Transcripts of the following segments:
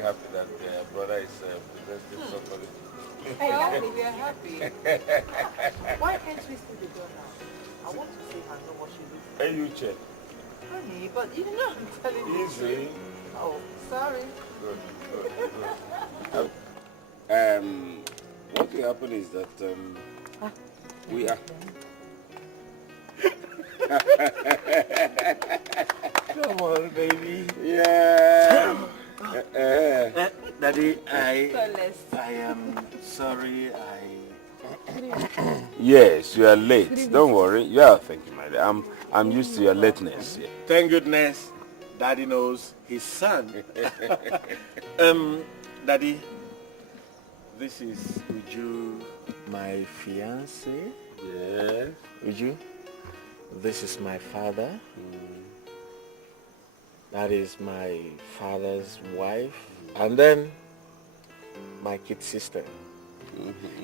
very happy that brother is presenting somebody. Hey, Daddy, we are happy. Why can't we see the girl now? I want to see her know what she looks like. Hey, you check. Honey, but you know I'm telling you. Easy. Oh, sorry. Good. What will happen is that we are. Come on, baby. Yeah. Daddy, I am sorry. Yes, you are late. Don't worry. You are thinking, my dear. I'm used to your lateness. Yeah. Thank goodness, Daddy knows his son. Daddy, this is Uju, my fiancé. Yes. Uju, this is my father. That is my father's wife. And then my kid sister.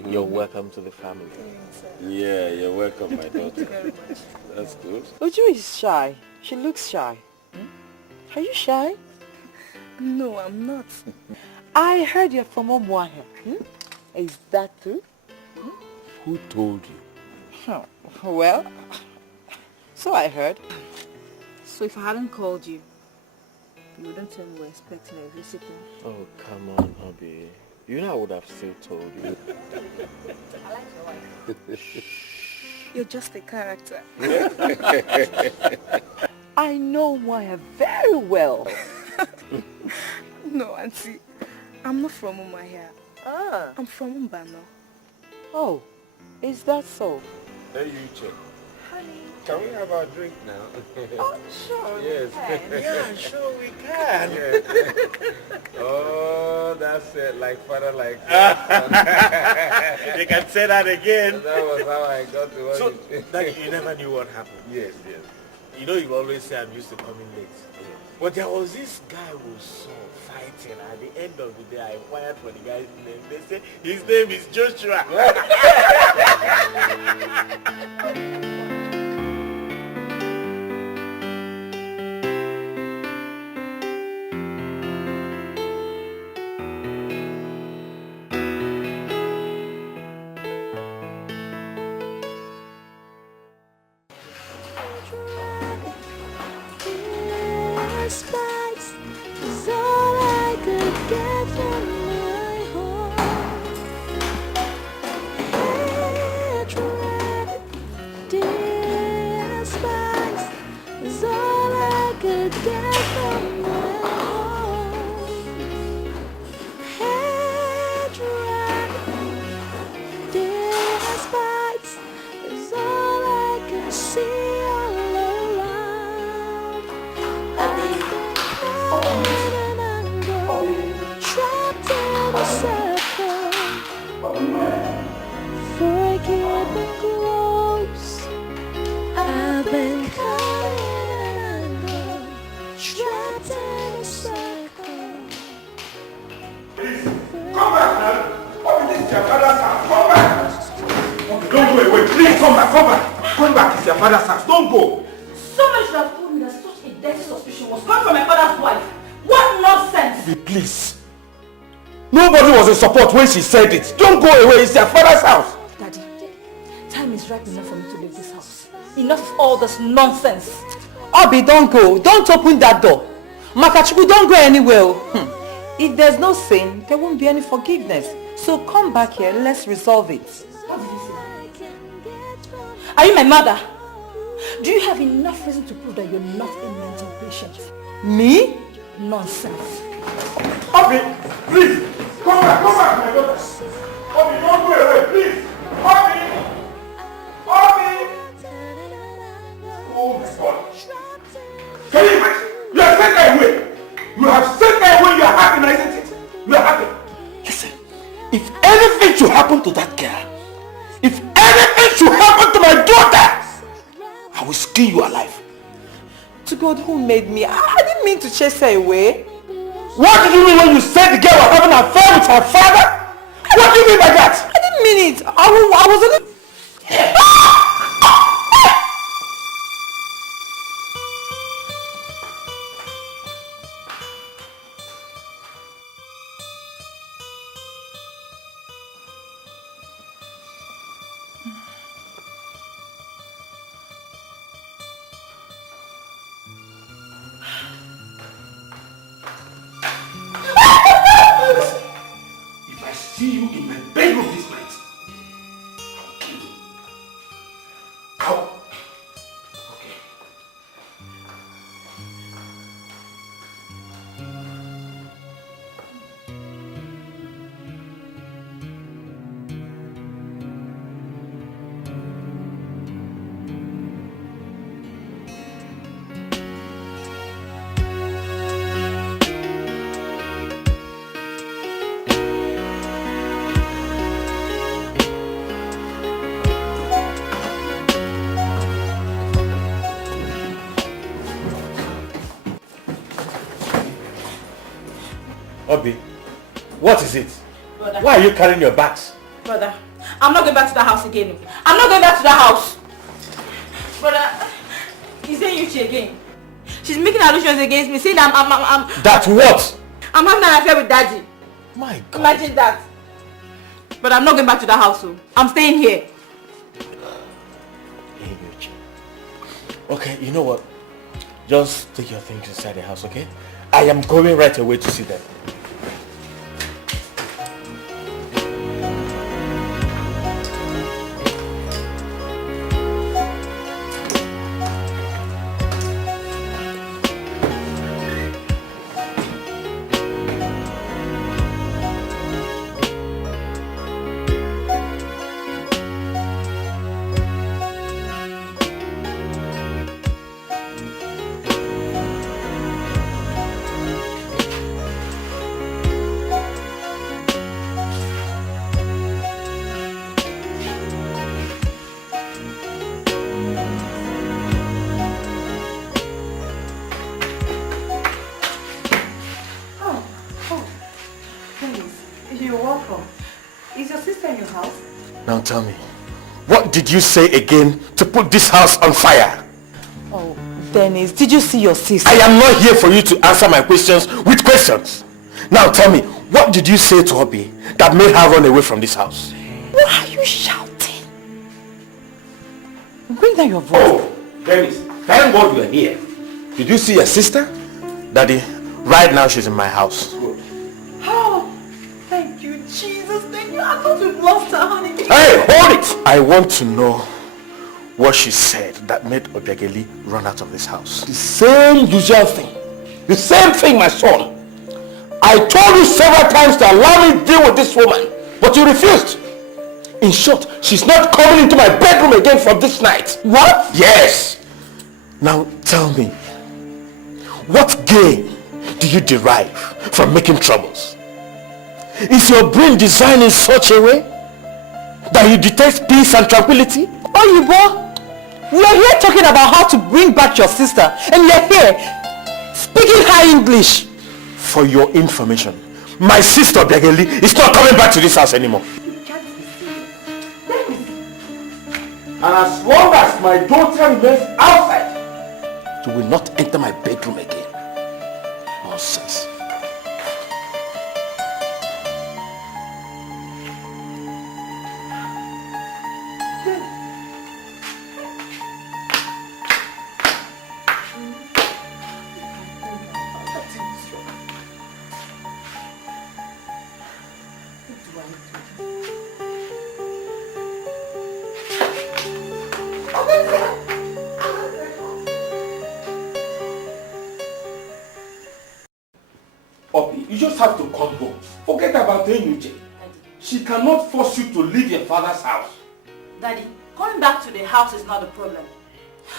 You're welcome to the family. Yeah, you're welcome, my daughter. Thank you very much. That's good. Uju is shy. She looks shy. Are you shy? No, I'm not. I heard you're from Omuahe. Is that true? Who told you? Well, so I heard. So if I hadn't called you, you wouldn't tell me we're expecting a visitor. Oh, come on, Obi. You know I would have still told you. I like your wife. You're just a character. I know Omuahe very well. No, Auntie. I'm not from Umuahia. I'm from Mbano. Oh, is that so? Hey, you check. Honey. Can we have our drink now? Oh, sure. Yes. Yeah, sure we can. Yeah. Oh, that's it. Like father, like You can say that again. That was how I got to what So, you Daddy, you never knew what happened. Yes, yes. You know, you always say I'm used to coming late. Yes. But there was this guy who saw fighting. At the end of the day, I inquired for the guy's name. They say his name is Joshua. Don't go! Someone should have told me that such a dirty suspicion was coming from my father's wife. What nonsense! Please. Nobody was in support when she said it. Don't go away. It's your father's house. Daddy, time is right enough for me to leave this house. Enough of all this nonsense. Obi, don't go. Don't open that door. Makachuku, don't go anywhere. If there's no sin, there won't be any forgiveness. So come back here, let's resolve it. What did you say? Are you my mother? Do you have enough reason to prove that you're not a mental patient? Me? Nonsense. Obi, please. Come back, my daughter. Obi, don't go away, please. Obi! Obi! Oh my God. Can you imagine? You have sent her away. You have sent her away. You are happy now, isn't it? You are happy. Listen, if anything should happen to that girl, if anything should happen to my daughter, I will skin you alive. To God who made me, I didn't mean to chase her away. What did you mean when you said the girl was having an affair with her father? What do you mean by that? I didn't mean it. I wasn't... What is it? Brother. Why are you carrying your bags? Brother, I'm not going back to the house again. I'm not going back to the house. Brother, is there Yuchi again? She's making allusions against me, saying I'm That what? I'm having an affair with Daddy. My God. Imagine that. But I'm not going back to the house, so I'm staying here. Hey, Yuchi. Okay, you know what? Just take your things inside the house, okay? I am going right away to see them. Now tell me, what did you say again to put this house on fire? Oh, Dennis, did you see your sister? I am not here for you to answer my questions with questions. Now tell me, what did you say to Obi that made her run away from this house? Why are you shouting? Bring down your voice. Oh, Dennis, thank God you're here. Did you see your sister? Daddy, right now she's in my house. Good. Oh, thank you, Jesus. Thank you. I thought we'd lost her, honey. Hey, hold it! I want to know what she said that made Obiageli run out of this house. The same usual thing. The same thing, my son. I told you several times to allow me to deal with this woman, but you refused. In short, she's not coming into my bedroom again from this night. What? Yes. Now tell me, what gain do you derive from making troubles? Is your brain designed in such a way that you detest peace and tranquility? Oyibo, we are here talking about how to bring back your sister, and you're here speaking high English. For your information, my sister Obiageli is not coming back to this house anymore. And as long as my daughter remains outside, You will not enter my bedroom again. Nonsense. Obi, you just have to come home. Forget about Enyuche. She cannot force you to leave your father's house. Daddy, coming back to the house is not the problem.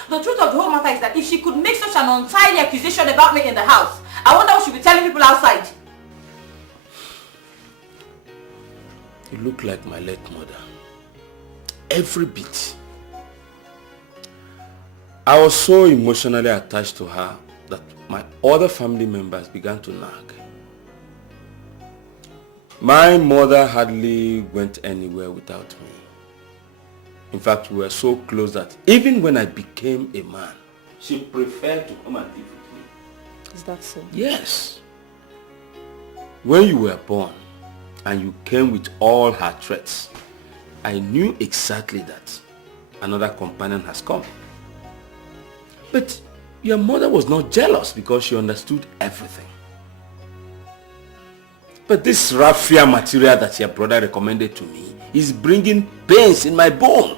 The truth of the whole matter is that if she could make such an untidy accusation about me in the house, I wonder what she'll be telling people outside. You look like my late mother. Every bit. I was so emotionally attached to her that my other family members began to nag. My mother hardly went anywhere without me. In fact, we were so close that even when I became a man, she preferred to come and live with me. Is that so? Yes. When you were born and you came with all her threats, I knew exactly that another companion has come. But your mother was not jealous because she understood everything. But this raffia material that your brother recommended to me is bringing pains in my bone.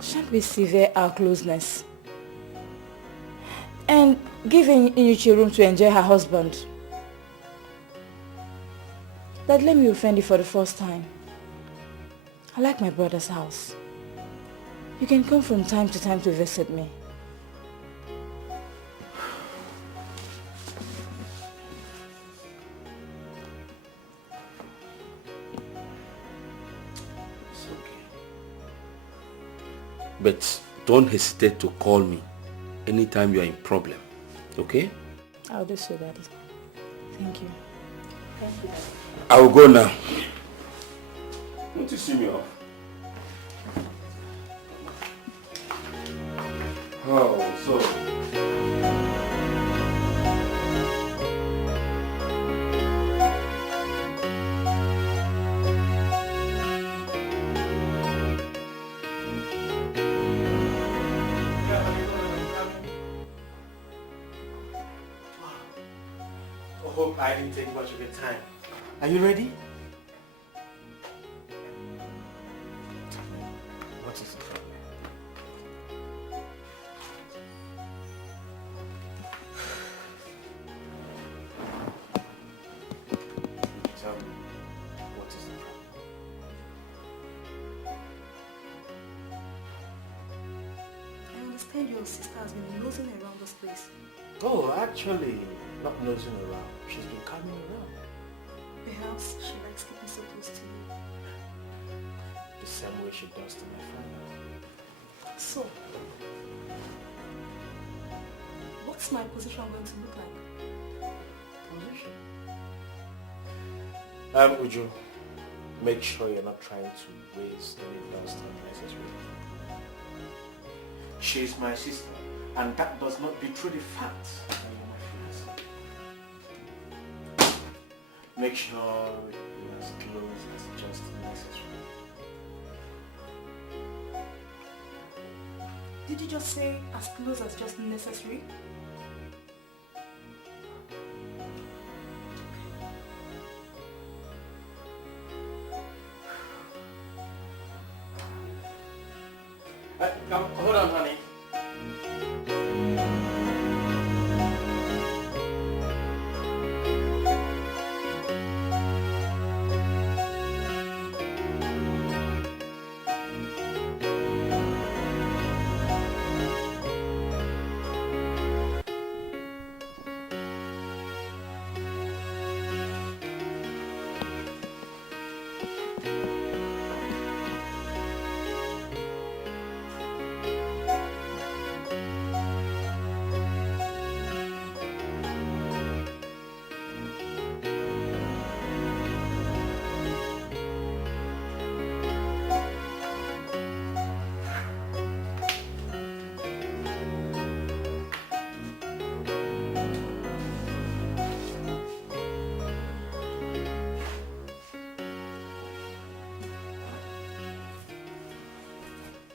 Shan't we sever our closeness and give Inyuchi room to enjoy her husband? Dad, let me offend you for the first time. I like my brother's house. You can come from time to time to visit me. But don't hesitate to call me anytime you are in problem. Okay? I'll do so, Daddy. Thank you. Thank you, Daddy. I will go now. Won't you see me off? Oh, so... I hope I didn't take much of your time. Are you ready? What is the problem? Tell me, what is the problem? I understand your sister has been nosing around this place. Oh, actually, not nosing around. She's been coming around. Perhaps she likes keeping so close to you. The same way she does to my father. So, what's my position going to look like? Position? Would you make sure you're not trying to raise any dust unnecessarily? She's my sister, and that does not betray the fact that you're my fiancé. Make sure you're as close as just necessary. Did you just say as close as just necessary? Hold on, honey.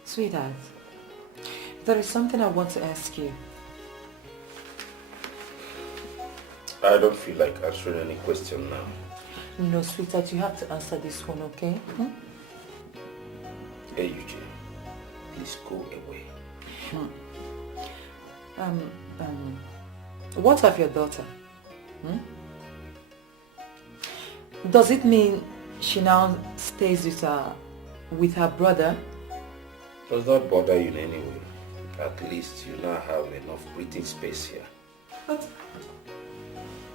Sweetheart, there is something I want to ask you. I don't feel like answering any question now. No, sweetheart, you have to answer this one, okay? Hey, Eugene, please go away. What of your daughter? Does it mean she now stays with her brother? Does that bother you in any way? At least you now have enough breathing space here. But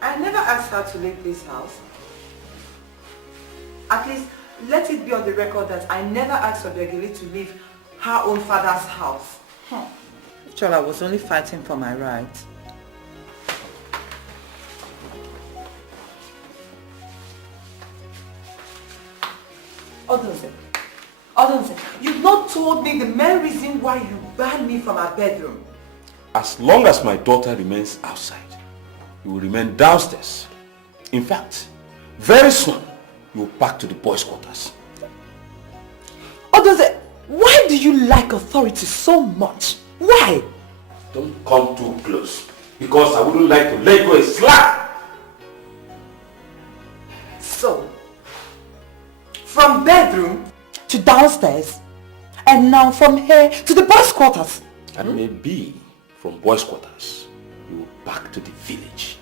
I never asked her to leave this house. At least let it be on the record that I never asked for Ghallywood to leave her own father's house. After all, I was only fighting for my rights. Odunze, you've not told me the main reason why you banned me from our bedroom. As long as my daughter remains outside, you will remain downstairs. In fact, very soon, you will pack to the boys' quarters. Odunze, why do you like authority so much? Why? Don't come too close, because I wouldn't like to let go a slap. So, from bedroom to downstairs, and now from here to the boys' quarters. And maybe from boys' quarters, you will back to the village.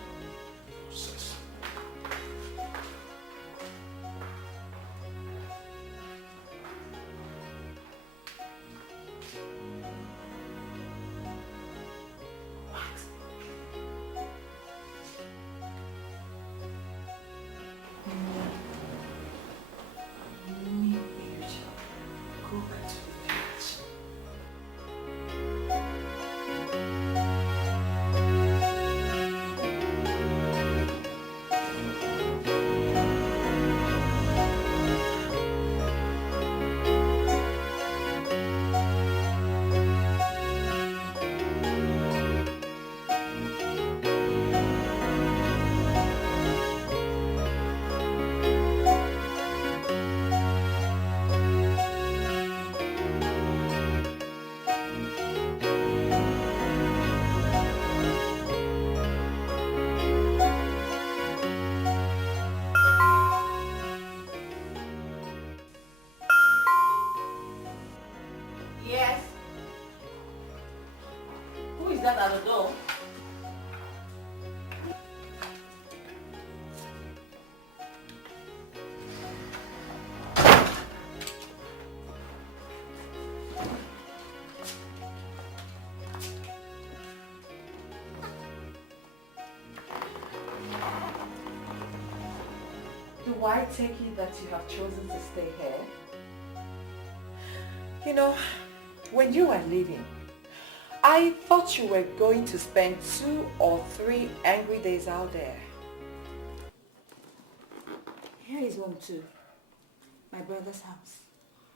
Go back to the village. that at the door. Do I take it that you have chosen to stay here? You know, when you were leaving, I thought you were going to spend 2 or 3 angry days out there. Here is home too. My brother's house.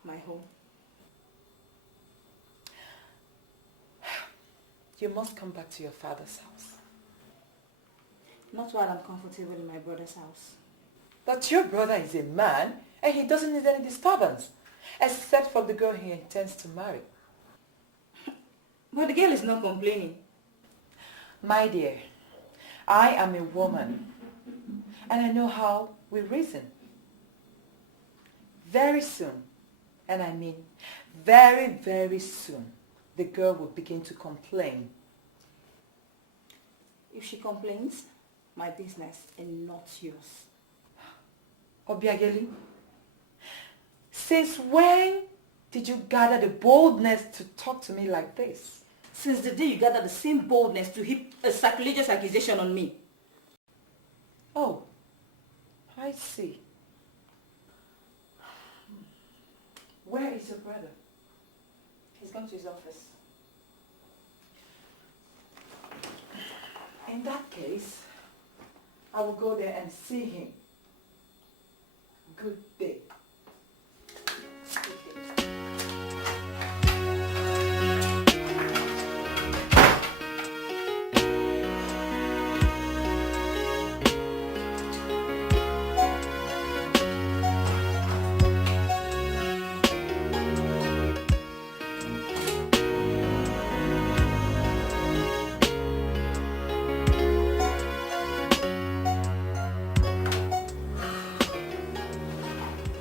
My home. You must come back to your father's house. Not while I'm comfortable in my brother's house. But your brother is a man and he doesn't need any disturbance, except for the girl he intends to marry. But the girl is not complaining. My dear, I am a woman and I know how we reason. Very soon, and I mean very, very soon, the girl will begin to complain. If she complains, my business and not yours. Obiageli, since when did you gather the boldness to talk to me like this? Since the day you gathered the same boldness to heap a sacrilegious accusation on me. Oh, I see. Where is your brother? He's gone to his office. In that case, I will go there and see him. Good day.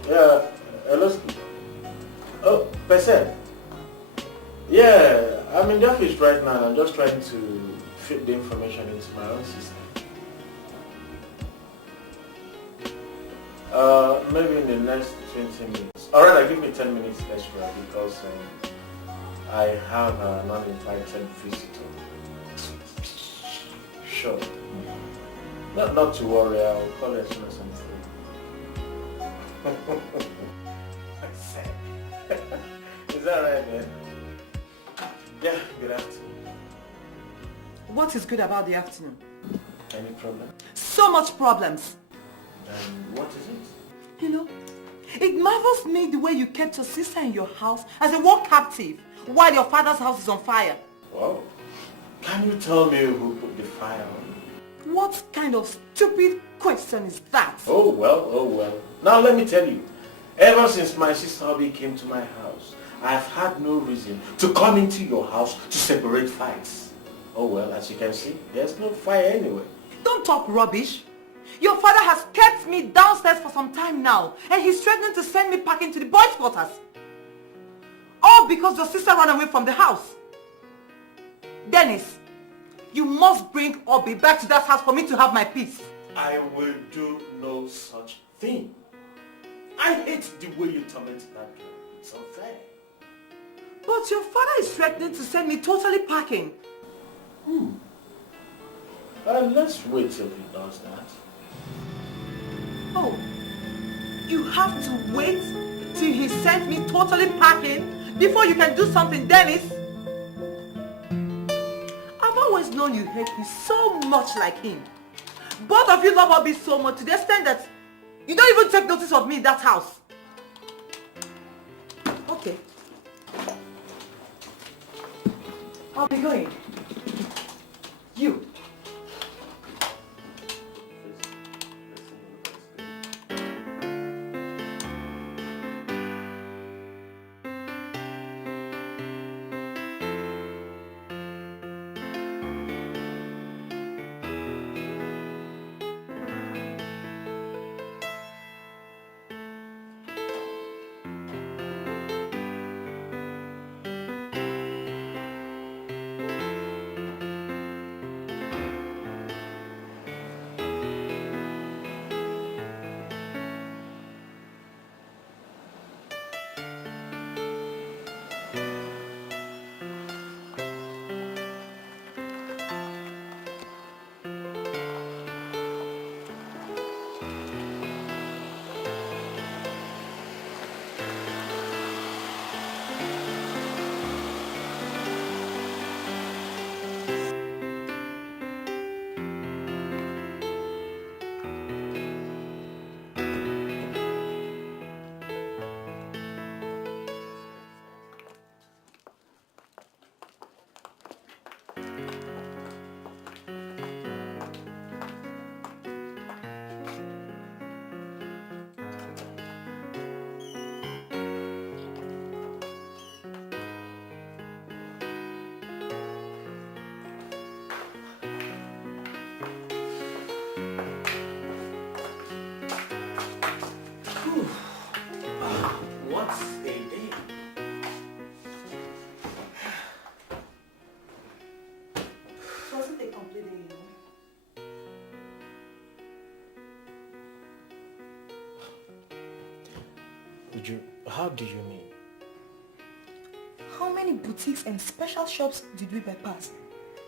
Yeah, hello. Oh, Percent. Yeah, I'm in the office right now. I'm just trying to fit the information into my own system. Maybe in the next 20 minutes. Alright, give me 10 minutes extra because I have an uninvited visitor. Sure. Not to worry, I'll call you as soon as I'm free. Is that right, man? Yeah, good afternoon. What is good about the afternoon? Any problem? So much problems. And what is it? You know, it marvels me the way you kept your sister in your house as a war captive while your father's house is on fire. Wow. Can you tell me who put the fire on? What kind of stupid question is that? Oh well. Now let me tell you. Ever since my sister Obi came to my house, I've had no reason to come into your house to separate fights. Oh well, as you can see, there's no fire anyway. Don't talk rubbish. Your father has kept me downstairs for some time now and he's threatening to send me back into the boys' quarters. All because your sister ran away from the house. Dennis, you must bring Obi back to that house for me to have my peace. I will do no such thing. I hate the way you torment that girl. It's unfair. But your father is threatening to send me totally packing. Let's wait till he does that. Oh, you have to wait till he sends me totally packing before you can do something, Dennis? I've always known you hate me so much like him. Both of you love Obi so much to the extent that you don't even take notice of me in that house. Okay. I'll be going. You. What a day. It wasn't a complete day, you know. How do you mean? How many boutiques and special shops did we bypass?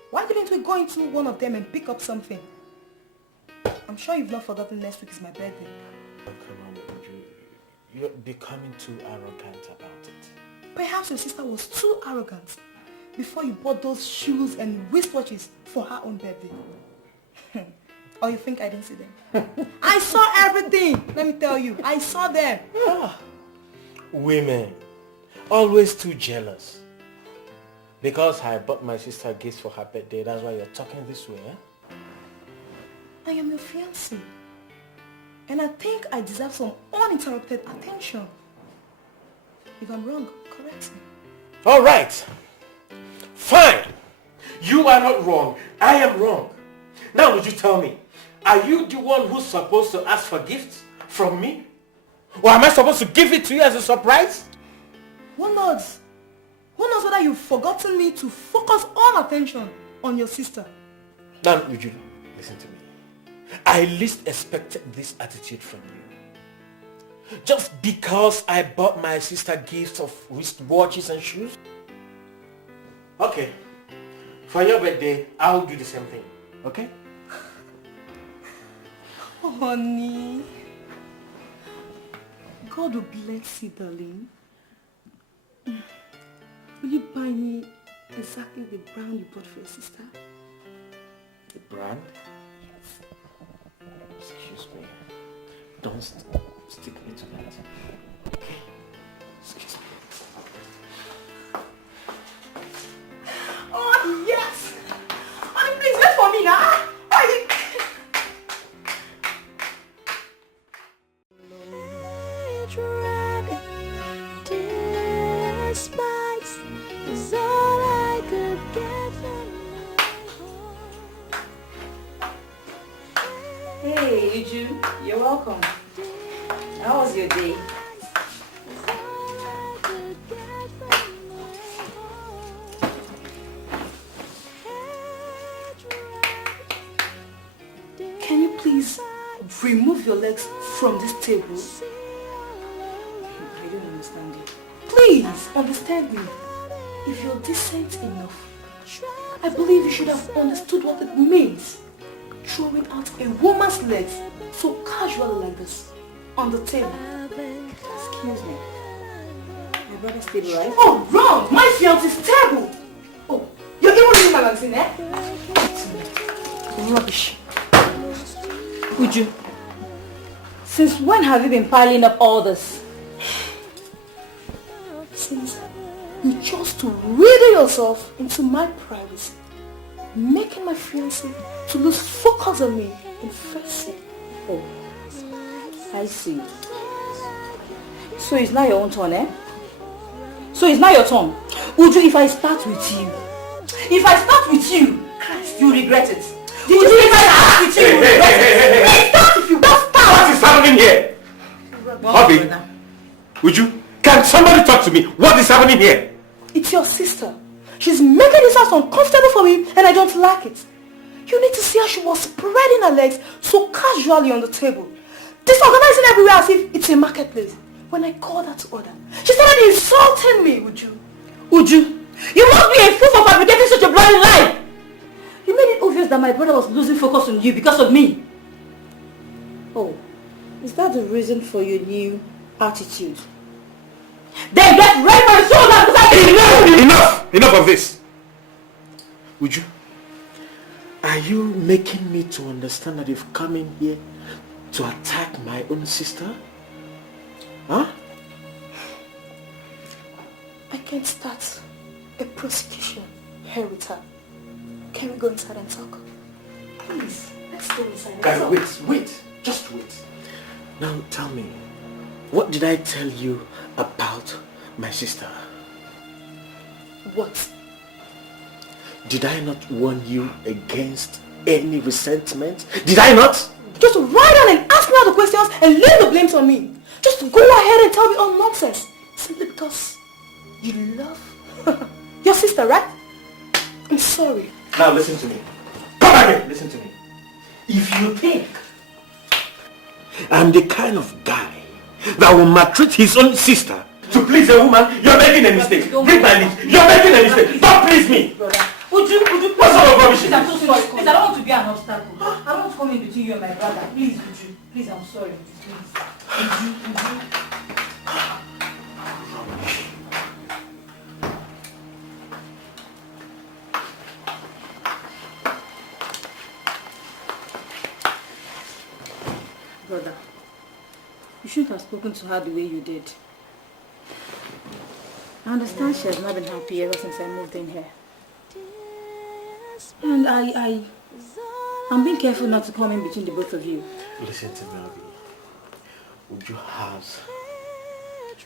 Why didn't we go into one of them and pick up something? I'm sure you've not forgotten next week is my birthday. Oh, come on, Uju. You're becoming too arrogant about it. Perhaps your sister was too arrogant before you bought those shoes and wristwatches for her own birthday. Or you think I didn't see them? I saw everything! Let me tell you, I saw them! Women, always too jealous. Because I bought my sister gifts for her birthday, that's why you're talking this way, eh? I am your fiancé. And I think I deserve some uninterrupted attention. If I'm wrong, correct me. Alright. Fine. You are not wrong. I am wrong. Now would you tell me, are you the one who's supposed to ask for gifts from me? Or am I supposed to give it to you as a surprise? Who knows? Who knows whether you've forgotten me to focus all attention on your sister? Now would you listen to me? I least expected this attitude from you. Just because I bought my sister gifts of wristwatches and shoes? Okay. For your birthday, I'll do the same thing. Okay? Oh, honey. God will bless you, darling. Will you buy me exactly the brand you bought for your sister? The brand? Excuse me. Don't stick me to that. Okay? Excuse me. Oh, yes! Honey, please, wait for me now. Honey. Hey, Uju, you're welcome. How was your day? Can you please remove your legs from this table? I don't understand you. Please understand me. If you're decent enough, I believe you should have understood what it means. Throwing out a woman's legs so casually like this on the table. Excuse me. Your brother's stable, right? Oh, wrong! My fiance is terrible! Oh, you're even reading my magazine, eh? Rubbish. Uju, since when have you been piling up all this? Since you chose to wriggle yourself into my privacy, making my fiancé to lose focus on me in first. Oh, I see. So it's not your own turn, eh? So it's not your turn. Uju, if I start with you, Christ, you regret it. Did you if I start with you, you regret it? Please start if you don't start. What is happening here? Bobby, would you? Can somebody talk to me? What is happening here? It's your sister. She's making this house uncomfortable for me and I don't like it. You need to see how she was spreading her legs so casually on the table. Disorganizing everywhere as if it's a marketplace. When I called her to order, she started insulting me, Uju. Uju, you must be a fool for fabricating such a bloody lie. You made it obvious that my brother was losing focus on you because of me. Oh, is that the reason for your new attitude? Then get ready for the show! Enough of this. Would you? Are you making me to understand that you've come in here to attack my own sister? Huh? I can start a prosecution here with her. Can we go inside and talk? Please, let's go inside and talk. Wait. Just wait. Now tell me, what did I tell you about my sister? What? Did I not warn you against any resentment? Did I not? Just write down and ask me all the questions and lay the blames on me. Just go ahead and tell me all nonsense. Simply because you love your sister, right? I'm sorry. Now listen to me. Come again, listen to me. If you think I'm the kind of guy that will maltreat his own sister to please a woman, you're making a mistake. Read my lips. You're making a mistake. Don't please me. Brother, would you what sort of rubbish please, is I'm so this? sorry. Please, I don't want to be an obstacle. I don't want to come in between you and my brother. Please, would you? Please, I'm sorry. Please. Would you? Brother, you shouldn't have spoken to her the way you did. I understand she has not been happy ever since I moved in here. And I'm being careful not to come in between the both of you. Listen to me, Abby. Would you have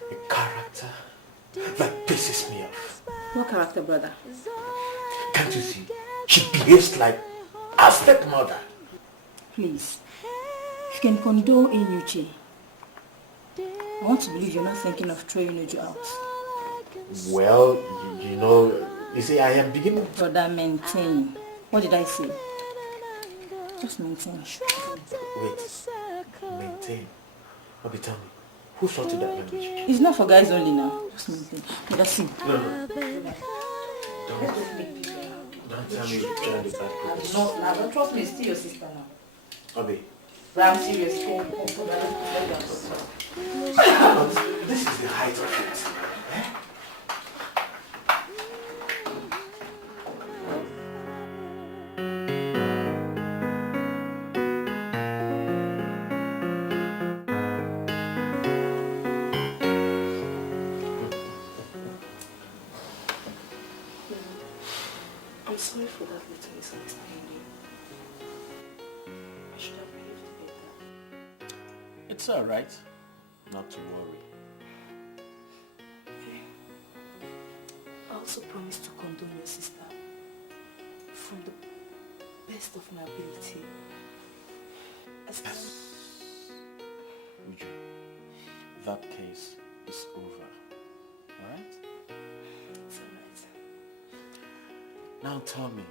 a character that pisses me off? What character, brother? Can't you see? She behaves like a stepmother. Please, if you can condole Inuchi, I want to believe you're not thinking of throwing Uju out. Well, you know, you see, I am beginning... Brother, maintain. What did I say? Just maintain. Wait. Maintain. Bobby, tell me. Who sorted that language? It's not for guys only now. Just maintain. Brother, see. No. Don't tell me you're trying to bad progress. No, don't trust me. It's still your sister now. Bobby. But I'm serious. But this is the height of it. Eh? I'm sorry for that little misunderstanding. I should have behaved better. It's alright. Not to worry. I also promise to condone your sister from the best of my ability. Uju, that case is over. Alright? It's alright. Now tell me,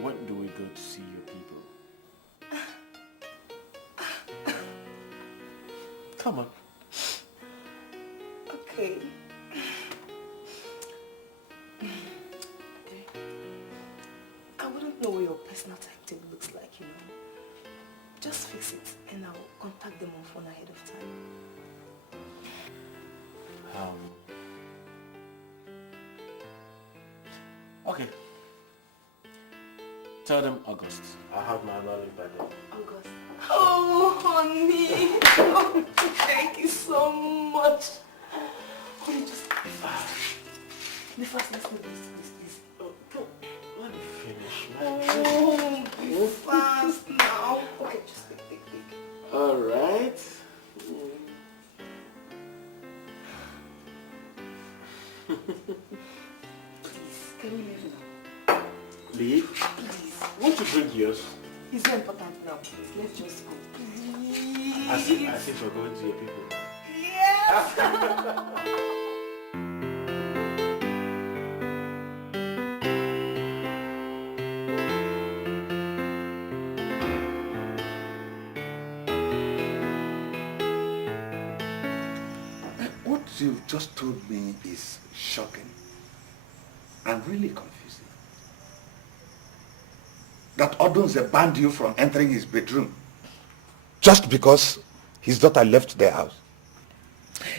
when do we go to see your people? Come on. Okay. I wouldn't know what your personal timetable looks like, you know. Just fix it and I'll contact them on phone ahead of time. Okay. Tell them August. I'll have my annual leave by then. August. Oh, honey. Oh, thank you so much. Honey, just be fast. Be fast. Let's go, please. Oh, let me finish. Oh, be fast now. Okay, just think. Alright. Please, can we leave now? Leave? Please. Won't you drink yours? It's not important now, please. Let's just go. Please. As if we're going to your people. Yes! What you've just told me is shocking and really confusing. That Odunze banned you from entering his bedroom just because his daughter left their house.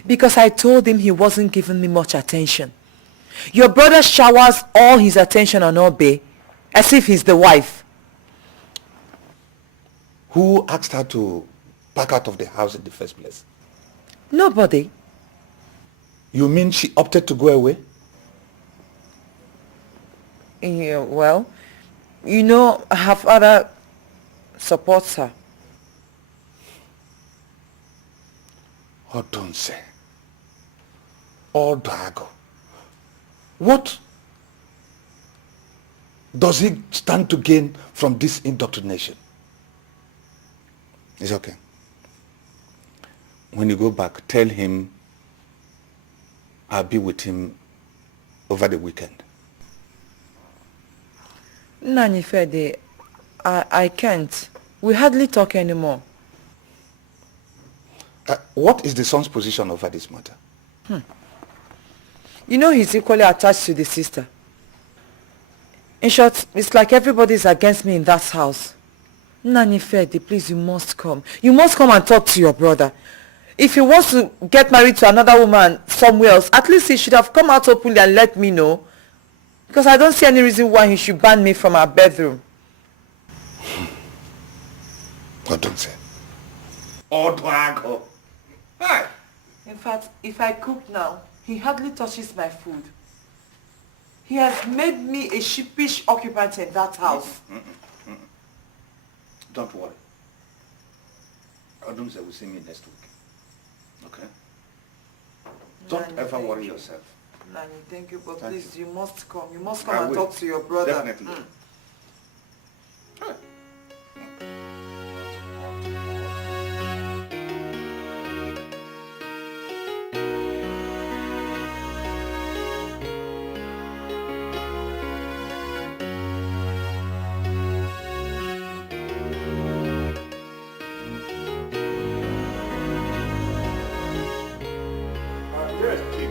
Because I told him he wasn't giving me much attention. Your brother showers all his attention on Obe, as if he's the wife. Who asked her to pack out of the house in the first place? Nobody. You mean she opted to go away? Yeah, well, you know, her father supports her. Odunze. Odago. What does he stand to gain from this indoctrination? It's okay. When you go back, tell him I'll be with him over the weekend. Nani Fede, I can't. We hardly talk anymore. What is the son's position over this matter? You know he's equally attached to the sister. In short, it's like everybody's against me in that house. Nani Fede, please, you must come. You must come and talk to your brother. If he wants to get married to another woman somewhere else, at least he should have come out openly and let me know. Because I don't see any reason why he should ban me from our bedroom. What don't say? In fact, if I cook now, he hardly touches my food. He has made me a sheepish occupant in that house. Don't worry. Odunze will see me next week. Okay? Don't Nani, ever worry you. yourself. Nani, thank you, but Thank please, you must come. You must I come and will. talk to your brother. Definitely. Yes, Chief.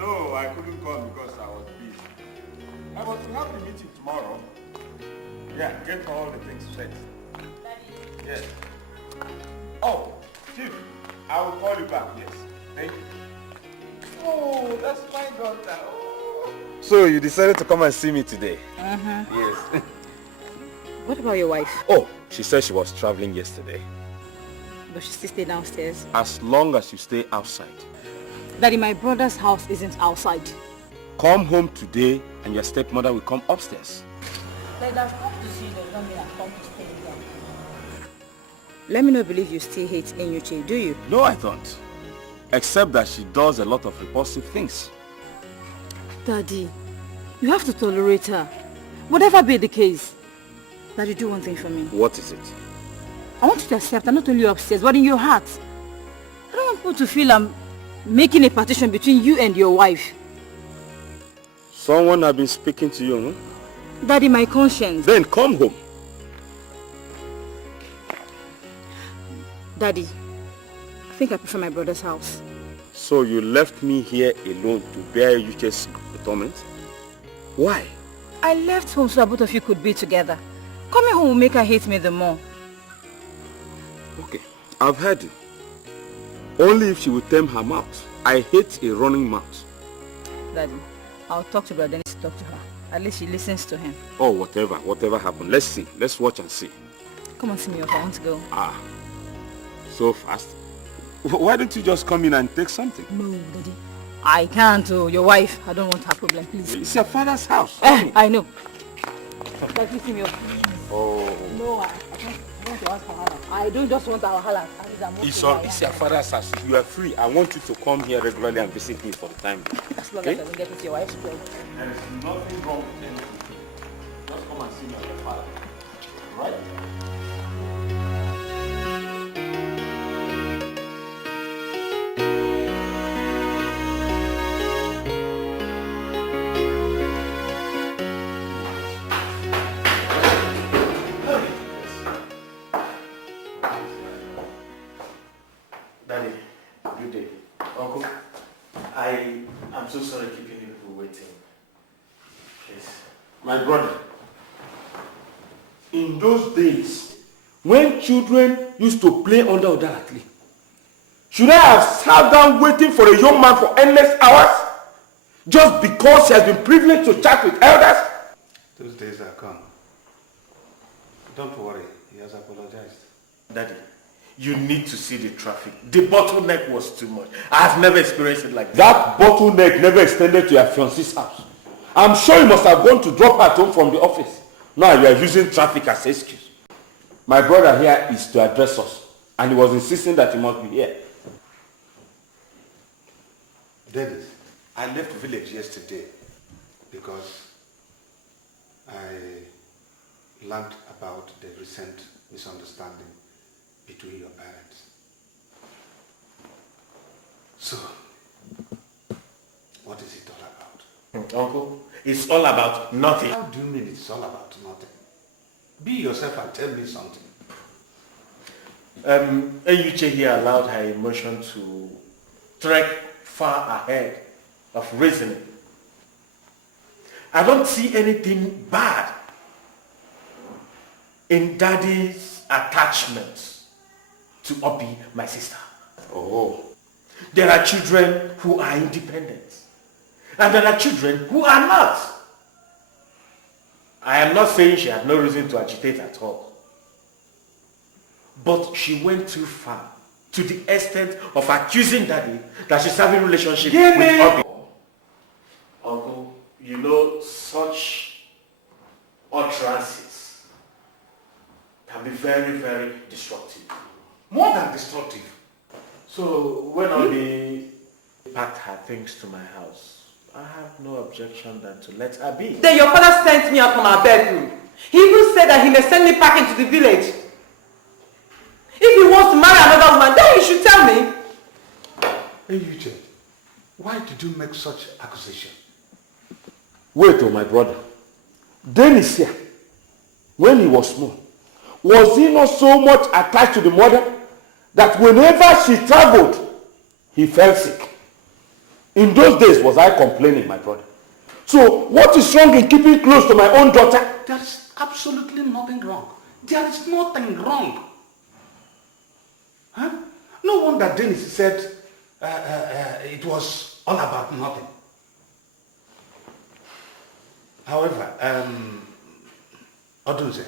No, I couldn't come because I was busy. I was to have the meeting tomorrow. Yeah, get all the things set. Yes. Oh, Chief, I will call you back, yes. Thank you. Oh, that's my daughter. Oh. So you decided to come and see me today? Yes. What about your wife? Oh, she said she was traveling yesterday. But she still stay downstairs. As long as you stay outside. Daddy, my brother's house isn't outside. Come home today and your stepmother will come upstairs. Like I've come to see you, does not mean I've come to stay here. Let me not believe you still hate Enyuche, do you? No, I don't. Except that she does a lot of repulsive things. Daddy, you have to tolerate her. Whatever be the case. Daddy, do one thing for me. What is it? I want you to accept I'm not only upstairs, but in your heart. I don't want people to feel I'm making a partition between you and your wife. Someone has been speaking to you, huh? Daddy, my conscience. Then come home. Daddy, I think I prefer my brother's house. So you left me here alone to bear Uche's torment? Why? I left home so that both of you could be together. Coming home will make her hate me the more. Okay, I've heard it. Only if she will tame her mouth. I hate a running mouth. Daddy, I'll talk to Brother Dennis to talk to her. At least she listens to him. Oh, whatever happened. Let's see. Let's watch and see. Come and see me if I want to go. Ah, so fast. Why don't you just come in and take something? No, Daddy. I can't. Oh, your wife. I don't want her problem, please. It's your father's house. I know. Daddy, see me up. Oh. No, I don't want to ask her. I don't just want our halal. It's your father's house. You are free. I want you to come here regularly and visit me for the time. As long as I don't get into your wife's problem. There is nothing wrong with anything. Just come and see me and your father. Right? Daddy, good day. Uncle, I am so sorry keeping you people waiting. Please. My brother, in those days, when children used to play under Odaratli, should I have sat down waiting for a young man for endless hours? Just because he has been privileged to chat with elders? Those days are gone. Don't worry, he has apologized. Daddy, you need to see the traffic. The bottleneck was too much. I have never experienced it like that. That bottleneck never extended to your fiancé's house. I'm sure you must have gone to drop her at home from the office. Now you are using traffic as excuse. My brother here is to address us, and he was insisting that he must be here. Dennis, I left the village yesterday because I learned about the recent misunderstanding between your parents. So, what is it all about? Uncle, it's all about nothing. How do you mean it's all about nothing? Be yourself and tell me something. Eyuche here allowed her emotion to trek far ahead of reasoning. I don't see anything bad in Daddy's attachment to Obi, my sister. Oh. There are children who are independent, and there are children who are not. I am not saying she had no reason to agitate at all. But she went too far, to the extent of accusing Daddy that she's having a relationship with Obi. Uncle, you know, such utterances can be very, very destructive. More than destructive. So when Obi packed her things to my house, I have no objection than to let her be. Then your father sent me out from our bedroom. He even said that he may send me back into the village. If he wants to marry another woman, then he should tell me. Hey, Eugene, why did you make such accusation? Wait, oh my brother. Dennis here, when he was small, was he not so much attached to the mother that whenever she traveled, he fell sick? In those days, was I complaining, my brother? So, what is wrong in keeping close to my own daughter? There is absolutely nothing wrong. There is nothing wrong. Huh? No wonder Dennis said it was all about nothing. However, Odunze,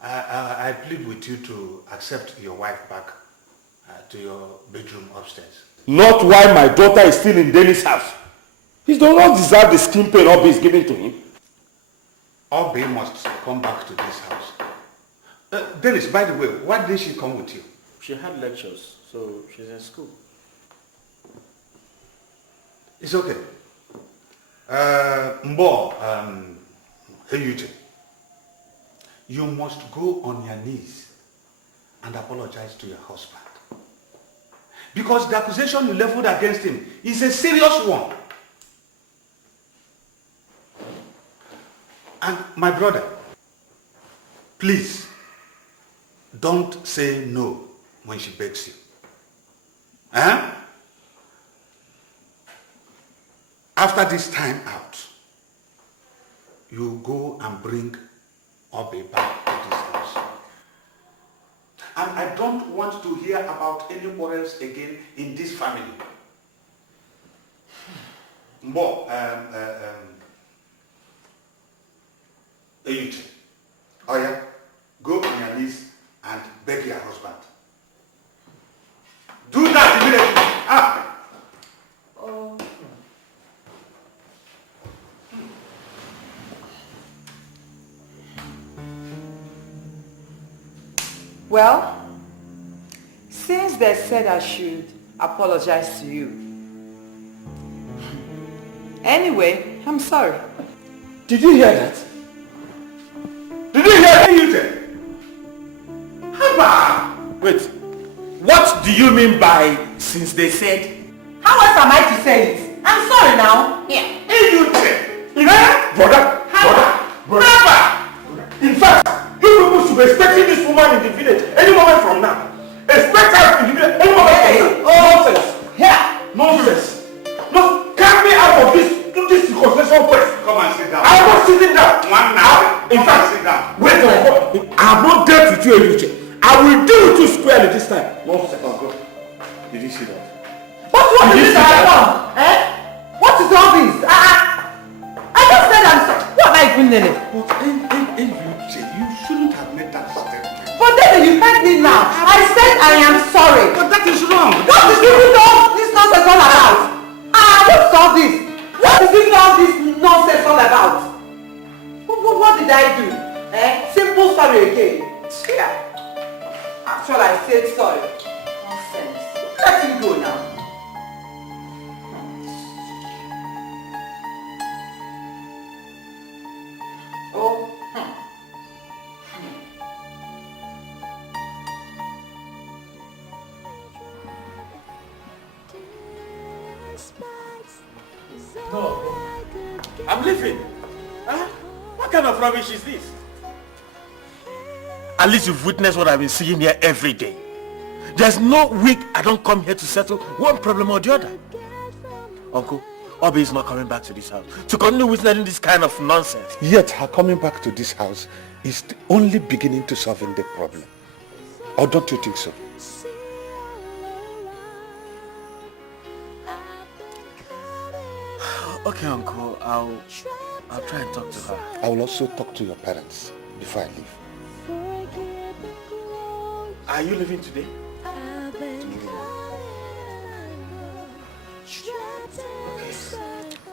I plead with you to accept your wife back to your bedroom upstairs. Not while my daughter is still in Dennis' house. He does not deserve the skin pain Obi is giving to him. Obi must come back to this house. Dennis, by the way, why did she come with you? She had lectures, so she's in school. It's okay. Mbo, Eyuche, you must go on your knees and apologize to your husband. Because the accusation you leveled against him is a serious one. And my brother, please, don't say no when she begs you. Huh? After this time out, you go and bring Obi back to this house. And I don't want to hear about any quarrels again in this family. Mbo, Eyuche, Oya, go on your knees and beg your husband. Do that immediately. Ah! Oh. Well, since they said I should apologize to you. Anyway, I'm sorry. Did you hear that? Did you hear me, Eugene? Haba! Wait, what do you mean by since they said? How else am I to say it? I'm sorry now. Yeah. Eugene! Brother! In fact, you people should be expecting this woman in the village any moment from now. Expect her in the village any moment from now. Nonsense! Yeah. Nonsense! No, get me out of this concession place. Come and sit down. I'm not sitting down. One now. In fact, sit down. Wait, I have not dealt with you, Eyuche. I will deal with you squarely this time. Nonsense. Oh, God. Did you see that? What is this about? Eh? What is all this? I just said I'm sorry. What am I even doing? But Eyuche, you shouldn't have made that statement. But then you heard me now. I said I am sorry. But that is wrong. What is even all this nonsense all about? What's all this? What is even all this nonsense all about? What did I do? Simple sorry again. Yeah. After all, I said sorry. Nonsense. Let him go now. No, I'm leaving. Huh? What kind of rubbish is this? At least you've witnessed what I've been seeing here every day. There's no week I don't come here to settle one problem or the other. Uncle, Obi is not coming back to this house to continue witnessing this kind of nonsense. Yet her coming back to this house is the only beginning to solving the problem. Or don't you think so? Okay, Uncle, I'll try and talk to her. I will also talk to your parents before I leave. Are you leaving today?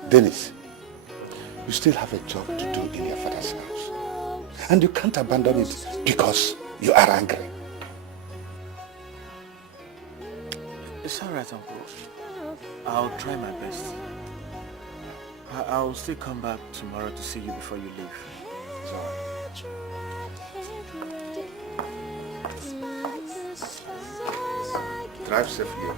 Dennis, you still have a job to do in your father's house. And you can't abandon it because you are angry. It's alright, Uncle. I'll try my best. I'll still come back tomorrow to see you before you leave. It's alright. Drive safely.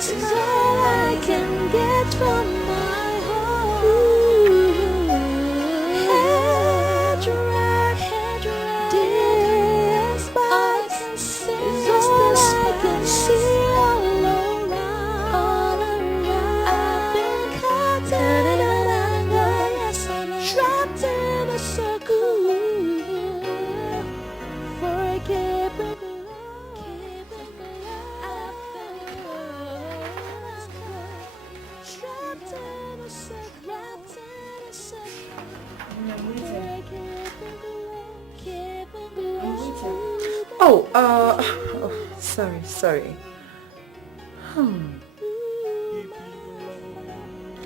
Is all I can get from my heart. Head right, dear spice is all I can see all around. I've been caught in an angle, trapped in a circle. Forgive me. Sorry.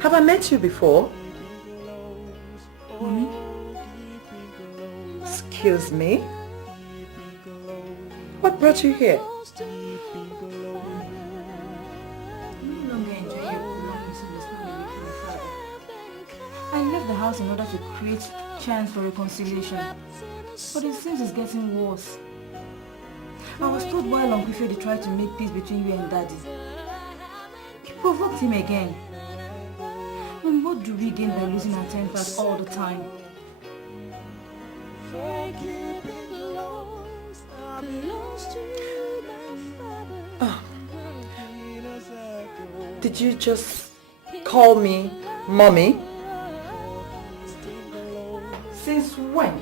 Have I met you before? Excuse me? What brought you here? I left the house in order to create chance for reconciliation, but it seems it's getting worse. I was told while Uncle Fede tried to make peace between you and Daddy, you provoked him again. And what do we gain by losing our tempers all the time? Did you just call me Mommy? Since when?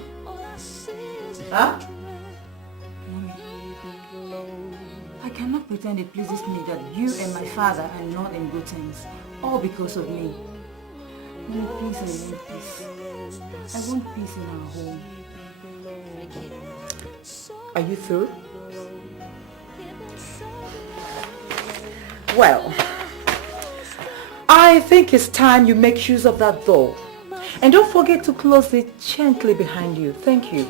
Huh? Mommy, I cannot pretend it pleases me that you and my father are not in good terms, all because of me. Mommy, please, I want peace. I want peace in our home. Are you through? Well, I think it's time you make use of that door. And don't forget to close it gently behind you. Thank you.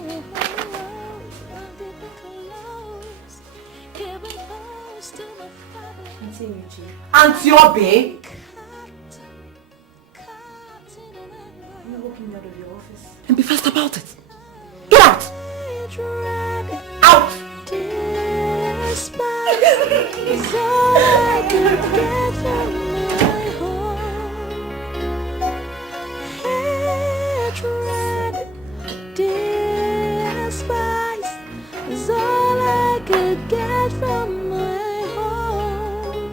Auntie Obi! You're walking out of your office. And be fast about it. Get out! Out! Is all I can get from my home. Hatred, despise is all I could get from my home.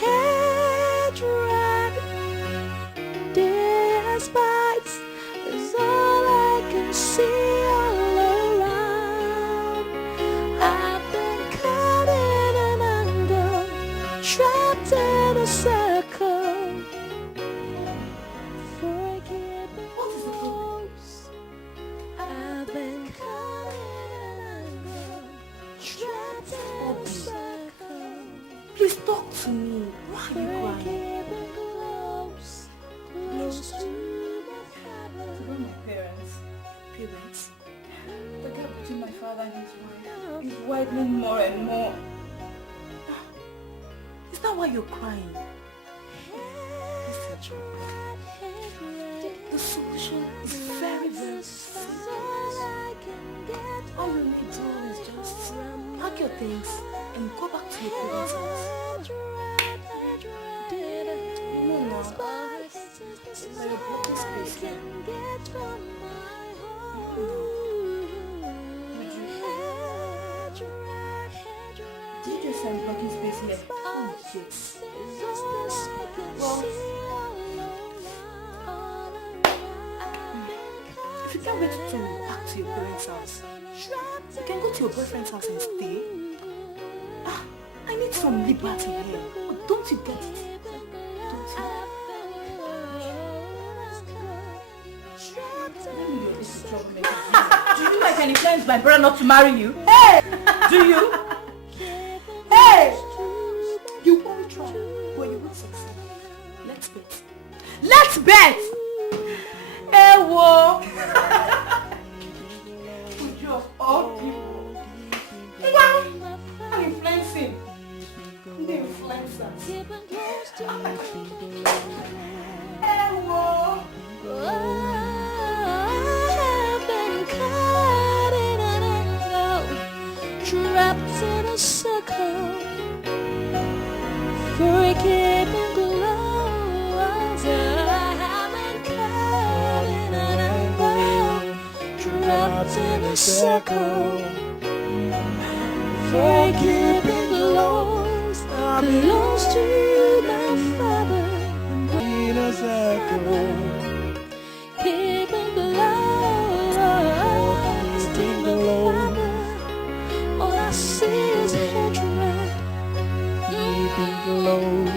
Hatred, despise is all I can see all around. I've been caught in an angle, trapped in a circle. Forgive me. What is the problem? I've been caught in an angle, trapped in a circle. Please talk to me. Why are you crying? Forgive me close, close to my father. About my parents. Parents? The gap between my father and his wife is widening more and more. Is that why you're crying? Listen, the The solution is very, very simple. All you need to do is just pack your things and go back to your parents' house. You know now, like a blocking space here. Did you just say blocking space here? Oh, yes. Well, if you can't wait to back to your parents' house, you can go to your boyfriend's house and stay. I need some liberty here. Oh, don't you get it? Don't you? Let me be this troublemaker. Do you know I can influence my brother not to marry you? Hey! Do you? Hey! You won't try, but you won't succeed. Let's bet. Let's bet! Hey, whoa! Would you of all people? Wow! I'm influencing. The influencers. Hey, whoa! I've been caught in an angle, trapped in a circle, forgiving glows. I've been caught in an angle, trapped in a circle, forgiving glows. Close to my father, in a circle. Keeping blows, all I see is hatred. Keeping blows.